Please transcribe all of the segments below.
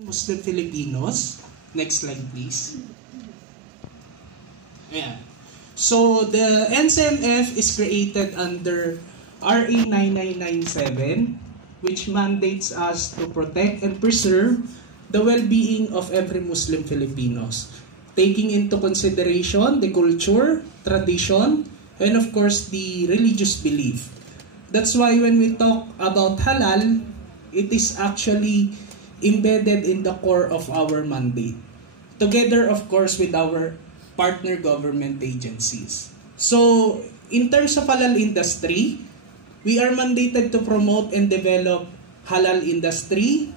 Muslim Filipinos. Next slide, please. Ayan. So, the NCMF is created under RA 9997, which mandates us to protect and preserve the well-being of every Muslim Filipinos, taking into consideration the culture, tradition, and of course, the religious belief. That's why when we talk about halal, it is actually embedded in the core of our mandate, together, of course, with our partner government agencies. So, in terms of halal industry, we are mandated to promote and develop halal industry,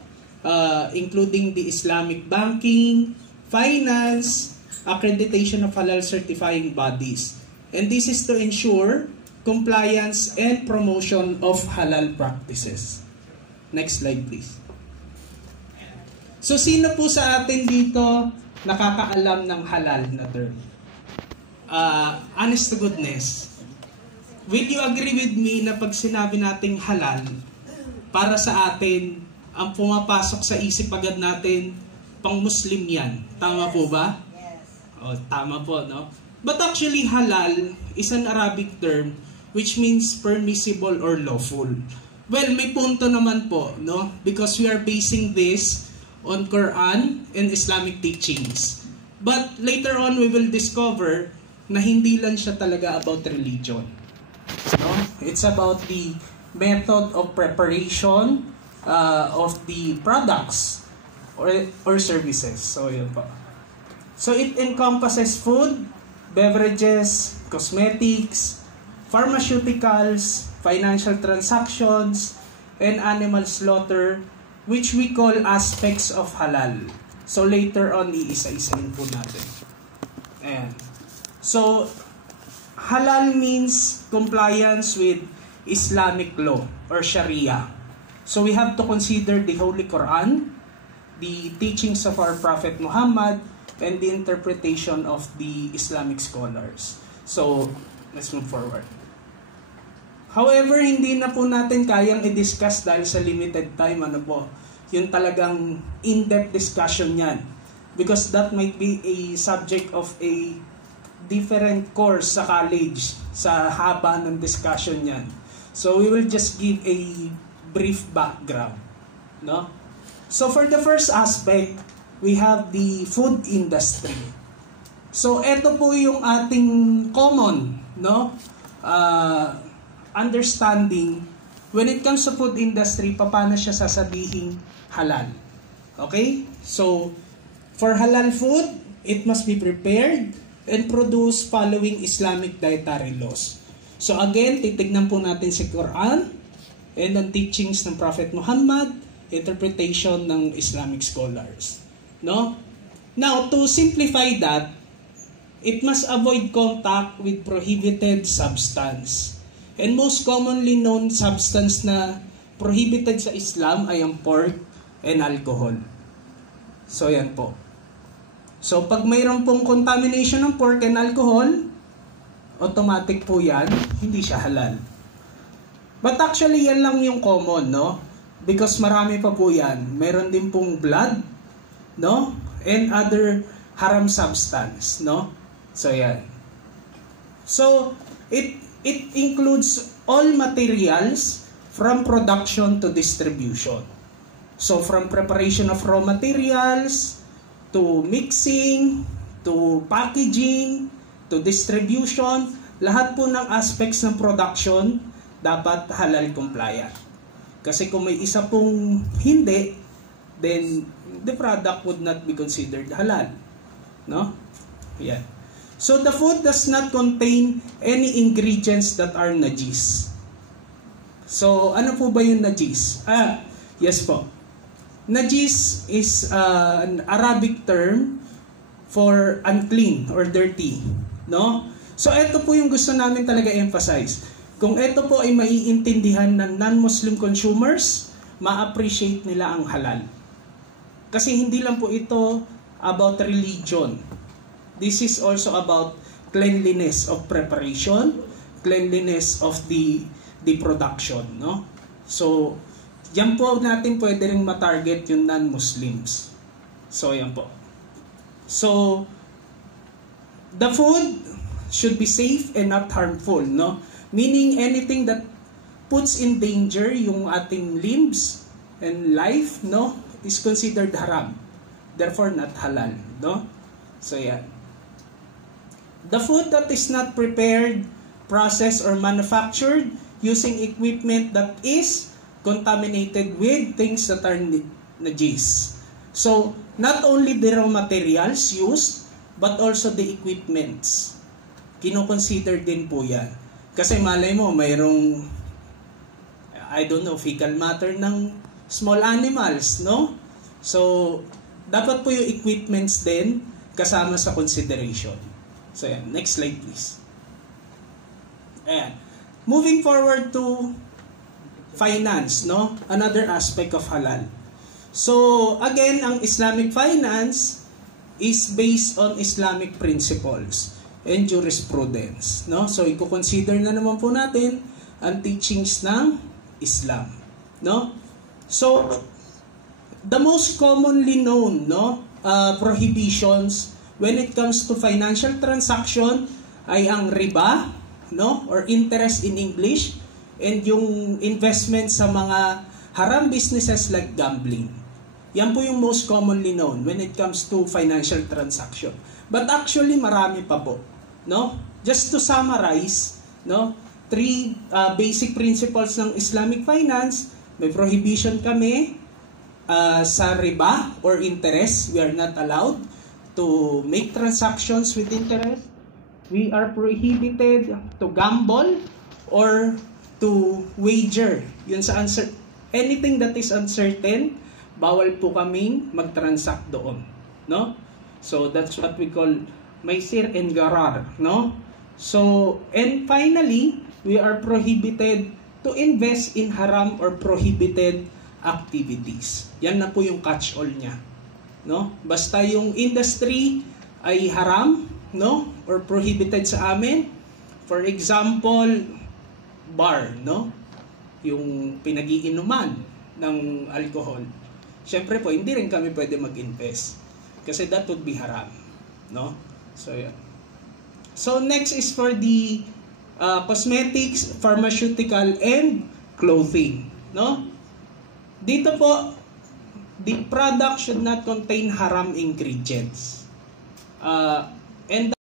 including the Islamic banking, finance, accreditation of halal certifying bodies. And this is to ensure compliance and promotion of halal practices. Next slide, please. So, sino po sa atin dito nakakaalam ng halal na term? Honest to goodness, will you agree with me na pag sinabi nating halal, para sa atin, ang pumapasok sa isip agad natin, pang Muslim yan. Tama po ba? Yes. Oh, tama po, no? But actually, halal is an Arabic term which means permissible or lawful. Well, may punto naman po, no? Because we are basing this on Quran and Islamic teachings. But later on, we will discover na hindi lang siya talaga about religion. No? It's about the method of preparation of the products or services. So, yun po. So, it encompasses food, beverages, cosmetics, pharmaceuticals, financial transactions, and animal slaughter, which we call aspects of halal. So, later on, iisa-isahin po natin. Ayan. So, halal means compliance with Islamic law or Sharia. So, we have to consider the Holy Quran, the teachings of our Prophet Muhammad, and the interpretation of the Islamic scholars. So, let's move forward. However, hindi na po natin kayang i-discuss dahil sa limited time, yung talagang in-depth discussion yan. Because that might be a subject of a different course sa college, sa haba ng discussion yan. So, we will just give a brief background. No? So, for the first aspect, we have the food industry. So, ito po yung ating common, no? Understanding when it comes to food industry, paano siya sasabihin halal. Okay? So, for halal food, it must be prepared and produced following Islamic dietary laws. So again, titignan po natin si Quran and ang teachings ng Prophet Muhammad, interpretation ng Islamic scholars. No? Now, to simplify that, it must avoid contact with prohibited substance. And most commonly known substance na prohibited sa Islam ay ang pork and alcohol. So, yan po. So, pag mayroon pong contamination ng pork and alcohol, automatic po yan, hindi siya halal. But actually, yan lang yung common, no? Because marami pa po yan. Meron din pong blood, no? And other haram substance, no? So, yan. So, it includes all materials from production to distribution. So, from preparation of raw materials, to mixing, to packaging, to distribution, lahat po ng aspects ng production dapat halal compliant. Kasi kung may isa pong hindi, then the product would not be considered halal. No? Yeah. So the food does not contain any ingredients that are najis. So ano po ba yung najis? Yes po. Najis is an Arabic term for unclean or dirty, no? So ito po yung gusto namin talaga emphasize. Kung ito po ay maiintindihan ng non-Muslim consumers, ma-appreciate nila ang halal. Kasi hindi lang po ito about religion. This is also about cleanliness of preparation, cleanliness of the production, no? So Diyan po natin pwede rin matarget yung non-Muslims. So, yan po. So, the food should be safe and not harmful, no? Meaning anything that puts in danger yung ating limbs and life, no, is considered haram. Therefore, not halal, no? So, yan. The food that is not prepared, processed, or manufactured using equipment that is contaminated with things that are najis. So, not only the raw materials used, but also the equipments. Kino-consider din po yan. Kasi malay mo, mayroong, I don't know, fecal matter ng small animals, no? So, dapat po yung equipments din kasama sa consideration. So, yan. Next slide, please. Ayan. Moving forward to finance, no? Another aspect of halal. So, again, ang Islamic finance is based on Islamic principles and jurisprudence, no? So, i-consider na naman po natin ang teachings ng Islam, no? So, the most commonly known, no, prohibitions when it comes to financial transaction ay ang riba, no, or interest in English, and yung investment sa mga haram businesses like gambling. Yan po yung most commonly known when it comes to financial transaction. But actually marami pa po, no? Just to summarize, no, 3 basic principles ng Islamic finance. May prohibition kami sa riba or interest. We are not allowed to make transactions with interest. We are prohibited to gamble or to wager. Yun sa anything that is uncertain, bawal po kaming mag-transact doon, no? So that's what we call maisir and garar, no? So, and finally, we are prohibited to invest in haram or prohibited activities. Yan na po yung catch-all niya, no? Basta yung industry ay haram, no, or prohibited sa amin. For example, bar, no, yung pinag-iinuman ng alcohol. Siyempre po, hindi rin kami pwede mag-invest kasi that would be haram, no? So, yeah. So, next is for the cosmetics, pharmaceutical, and clothing, no? Dito po, the product should not contain haram ingredients. And